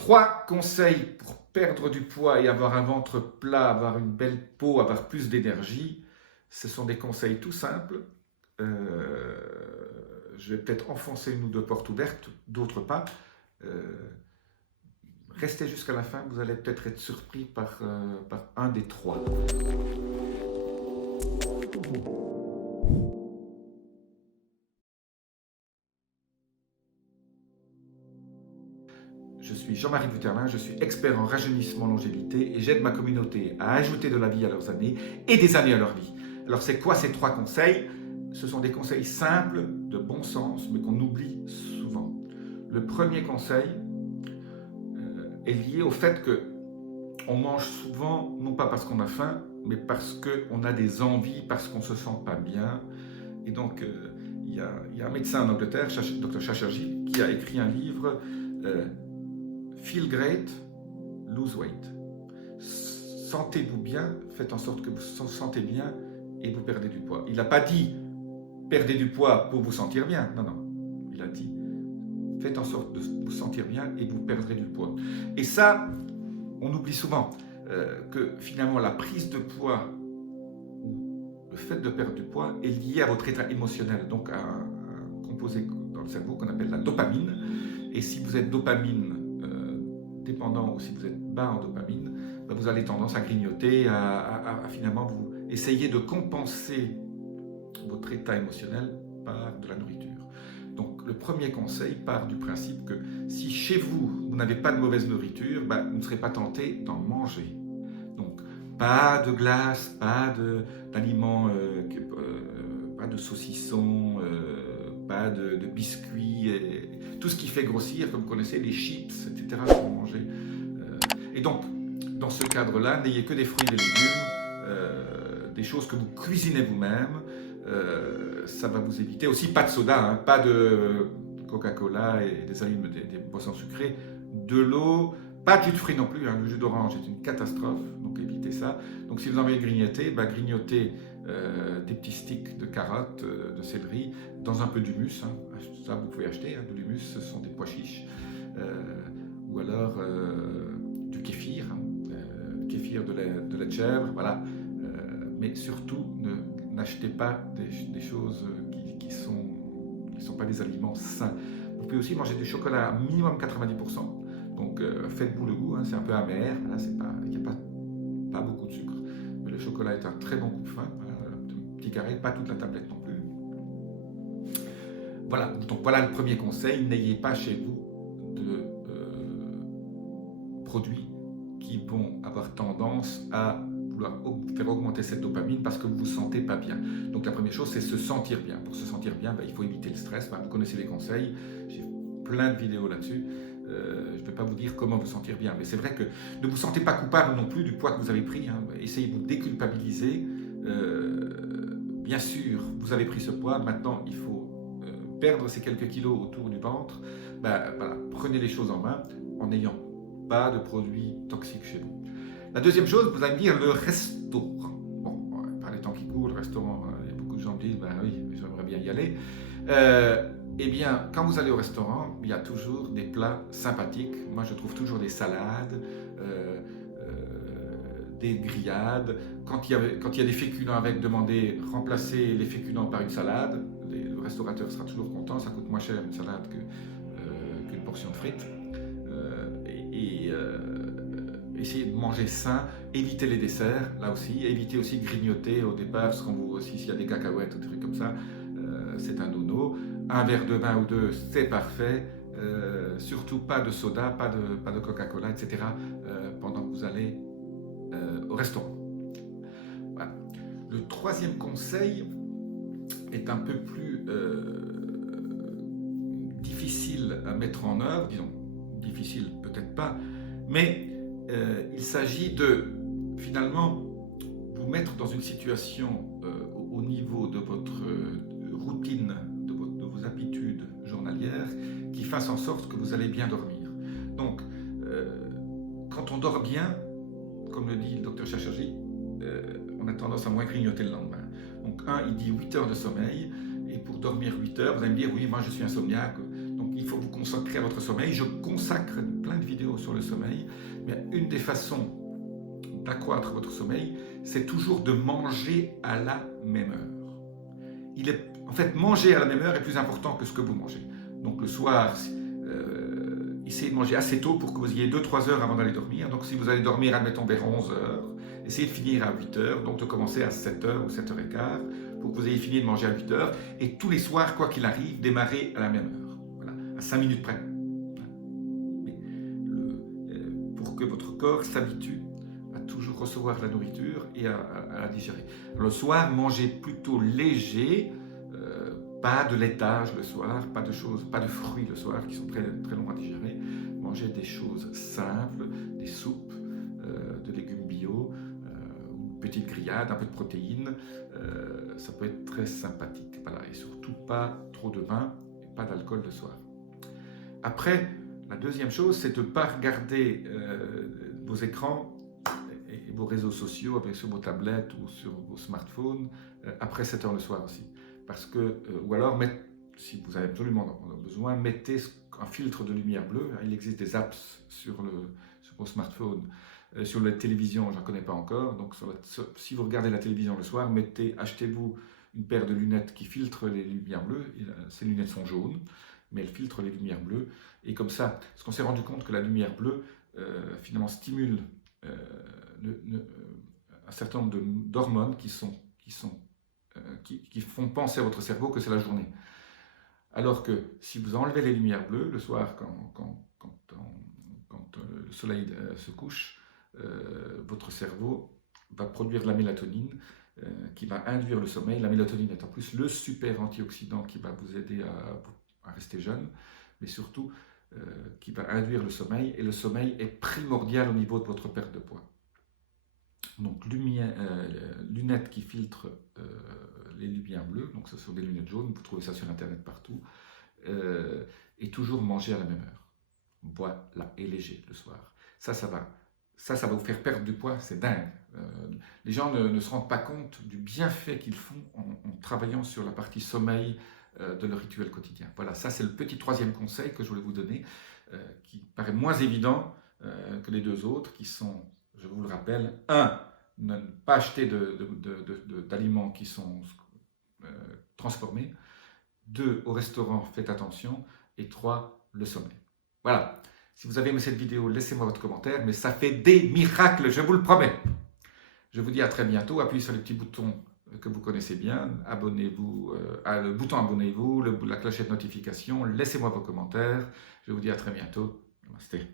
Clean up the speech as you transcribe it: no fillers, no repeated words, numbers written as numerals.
3 conseils pour perdre du poids et avoir un ventre plat, avoir une belle peau, avoir plus d'énergie. Ce sont des conseils tout simples. Je vais peut-être enfoncer une ou deux portes ouvertes, d'autres pas. Restez jusqu'à la fin, vous allez peut-être être surpris par un des 3. Je suis Jean-Marie Buterlin, je suis expert en rajeunissement longévité et j'aide ma communauté à ajouter de la vie à leurs années et des années à leur vie. Alors c'est quoi ces 3 conseils? Ce sont des conseils simples, de bon sens, mais qu'on oublie souvent. Le premier conseil est lié au fait qu'on mange souvent, non pas parce qu'on a faim, mais parce qu'on a des envies, parce qu'on ne se sent pas bien. Et donc, il y a un médecin en Angleterre, Dr Chatterjee, qui a écrit un livre Feel Great, Lose Weight. Sentez-vous bien, faites en sorte que vous vous sentez bien et vous perdez du poids. Il n'a pas dit perdez du poids pour vous sentir bien. Non, non. Il a dit faites en sorte de vous sentir bien et vous perdrez du poids. Et ça, on oublie souvent que finalement la prise de poids ou le fait de perdre du poids est lié à votre état émotionnel, donc à un composé dans le cerveau qu'on appelle la dopamine. Et si vous êtes dopamine dépendant ou si vous êtes bas en dopamine, ben vous avez tendance à grignoter, à finalement vous essayer de compenser votre état émotionnel par de la nourriture. Donc le premier conseil part du principe que si chez vous, vous n'avez pas de mauvaise nourriture, ben, vous ne serez pas tenté d'en manger. Donc pas de glace, pas d'aliments, pas de saucissons, pas de biscuits, tout ce qui fait grossir, comme vous connaissez, les chips, etc. que vous mangez. Et donc, dans ce cadre-là, n'ayez que des fruits et des légumes, des choses que vous cuisinez vous-même. Ça va vous éviter. Aussi, pas de soda, hein, pas de Coca-Cola et des boissons sucrées, de l'eau, pas de jus de fruits non plus. Hein, le jus d'orange est une catastrophe, donc évitez ça. Donc, si vous en avez grignoté, bah, grignotez des petits sticks de carottes, de céleri, dans un peu d'humus. Hein. Ça, vous pouvez acheter de l'humus, ce sont des pois chiches. Ou alors du kéfir, kéfir de lait de chèvre, voilà. Mais surtout, n'achetez pas des choses qui ne sont pas des aliments sains. Vous pouvez aussi manger du chocolat à minimum 90%. Donc faites-vous le goût, hein, c'est un peu amer, voilà, il n'y a pas beaucoup de sucre. Mais le chocolat est un très bon coupe-faim, un petit carré, pas toute la tablette non plus. Voilà, donc voilà le premier conseil, n'ayez pas chez vous de produits qui vont avoir tendance à vouloir faire augmenter cette dopamine parce que vous ne vous sentez pas bien. Donc la première chose, c'est se sentir bien. Pour se sentir bien, il faut éviter le stress. Vous connaissez les conseils, j'ai plein de vidéos là-dessus. Je ne vais pas vous dire comment vous sentir bien, mais c'est vrai que ne vous sentez pas coupable non plus du poids que vous avez pris. Hein. Essayez de vous déculpabiliser. Bien sûr, vous avez pris ce poids, maintenant il faut perdre ces quelques kilos autour du ventre. Voilà, prenez les choses en main en n'ayant pas de produits toxiques chez vous. La deuxième chose, vous allez me dire le restaurant. Bon, par les temps qui courent, le restaurant, il y a beaucoup de gens qui disent oui, j'aimerais bien y aller. Eh bien, quand vous allez au restaurant, il y a toujours des plats sympathiques. Moi, je trouve toujours des salades, des grillades. Quand il y a des féculents avec, demandez remplacer les féculents par une salade. Le restaurateur sera toujours content. Ça coûte moins cher une salade qu'une portion de frites. Essayez de manger sain, évitez les desserts, là aussi, évitez aussi de grignoter au départ, parce s'il y a des cacahuètes ou des trucs comme ça, c'est un no-no. Un verre de vin ou deux, c'est parfait. Surtout pas de soda, pas de Coca-Cola, etc. Pendant que vous allez au restaurant. Voilà. Le troisième conseil est un peu plus difficile à mettre en œuvre, disons, difficile peut-être pas, mais il s'agit de finalement vous mettre dans une situation au niveau de votre routine, de vos habitudes journalières, qui fasse en sorte que vous allez bien dormir. Donc, quand on dort bien, comme le dit le docteur Chatterjee, on a tendance à moins grignoter le lendemain. Donc, il dit 8 heures de sommeil, et pour dormir 8 heures, vous allez me dire, oui, moi je suis insomniaque. Donc, il faut vous consacrer à votre sommeil. Je consacre plein de vidéos sur le sommeil, mais une des façons d'accroître votre sommeil, c'est toujours de manger à la même heure. En fait, manger à la même heure est plus important que ce que vous mangez. Donc le soir, essayez de manger assez tôt pour que vous ayez 2-3 heures avant d'aller dormir. Donc si vous allez dormir, admettons, vers 11 heures, essayez de finir à 8 heures, donc de commencer à 7 heures ou 7h15, pour que vous ayez fini de manger à 8 heures. Et tous les soirs, quoi qu'il arrive, démarrez à la même heure. Voilà, à 5 minutes près. Mais pour que votre corps s'habitue à toujours recevoir la nourriture et à la digérer. Alors, le soir, mangez plutôt léger, pas de laitage le soir, pas de fruits le soir qui sont très, très longs à digérer. Mangez des choses simples, des soupes, de légumes bio, une petite grillade, un peu de protéines. Ça peut être très sympathique. Voilà. Et surtout pas trop de vin et pas d'alcool le soir. Après, la deuxième chose, c'est de ne pas regarder vos écrans et vos réseaux sociaux avec sur vos tablettes ou sur vos smartphones après 7 heures le soir aussi. Parce que, ou alors, si vous avez absolument besoin, mettez un filtre de lumière bleue. Il existe des apps sur vos smartphones. Sur la télévision, je n'en connais pas encore. Donc, si vous regardez la télévision le soir, achetez-vous une paire de lunettes qui filtrent les lumières bleues. Ces lunettes sont jaunes, mais elles filtrent les lumières bleues. Et comme ça, parce qu'on s'est rendu compte que la lumière bleue, finalement, stimule un certain nombre d'hormones qui font penser à votre cerveau que c'est la journée. Alors que si vous enlevez les lumières bleues le soir, quand le soleil se couche, votre cerveau va produire de la mélatonine qui va induire le sommeil. La mélatonine est en plus le super antioxydant qui va vous aider à rester jeune, mais surtout qui va induire le sommeil. Et le sommeil est primordial au niveau de votre perte de poids. Donc lunettes qui filtrent les lumières bleues, donc ce sont des lunettes jaunes, vous trouvez ça sur internet partout, et toujours manger à la même heure. Voilà, et léger le soir. Ça va vous faire perdre du poids, c'est dingue. Les gens ne se rendent pas compte du bienfait qu'ils font en travaillant sur la partie sommeil de leur rituel quotidien. Voilà, ça c'est le petit troisième conseil que je voulais vous donner, qui paraît moins évident que les deux autres, qui sont, je vous le rappelle, 1. Ne pas acheter d'aliments qui sont transformés. 2. Au restaurant, faites attention. Et 3. Le sommeil. Voilà. Si vous avez aimé cette vidéo, laissez-moi votre commentaire, mais ça fait des miracles, je vous le promets. Je vous dis à très bientôt. Appuyez sur les petits boutons que vous connaissez bien. Abonnez-vous, le bouton abonnez-vous, la clochette notification. Laissez-moi vos commentaires. Je vous dis à très bientôt. Namasté.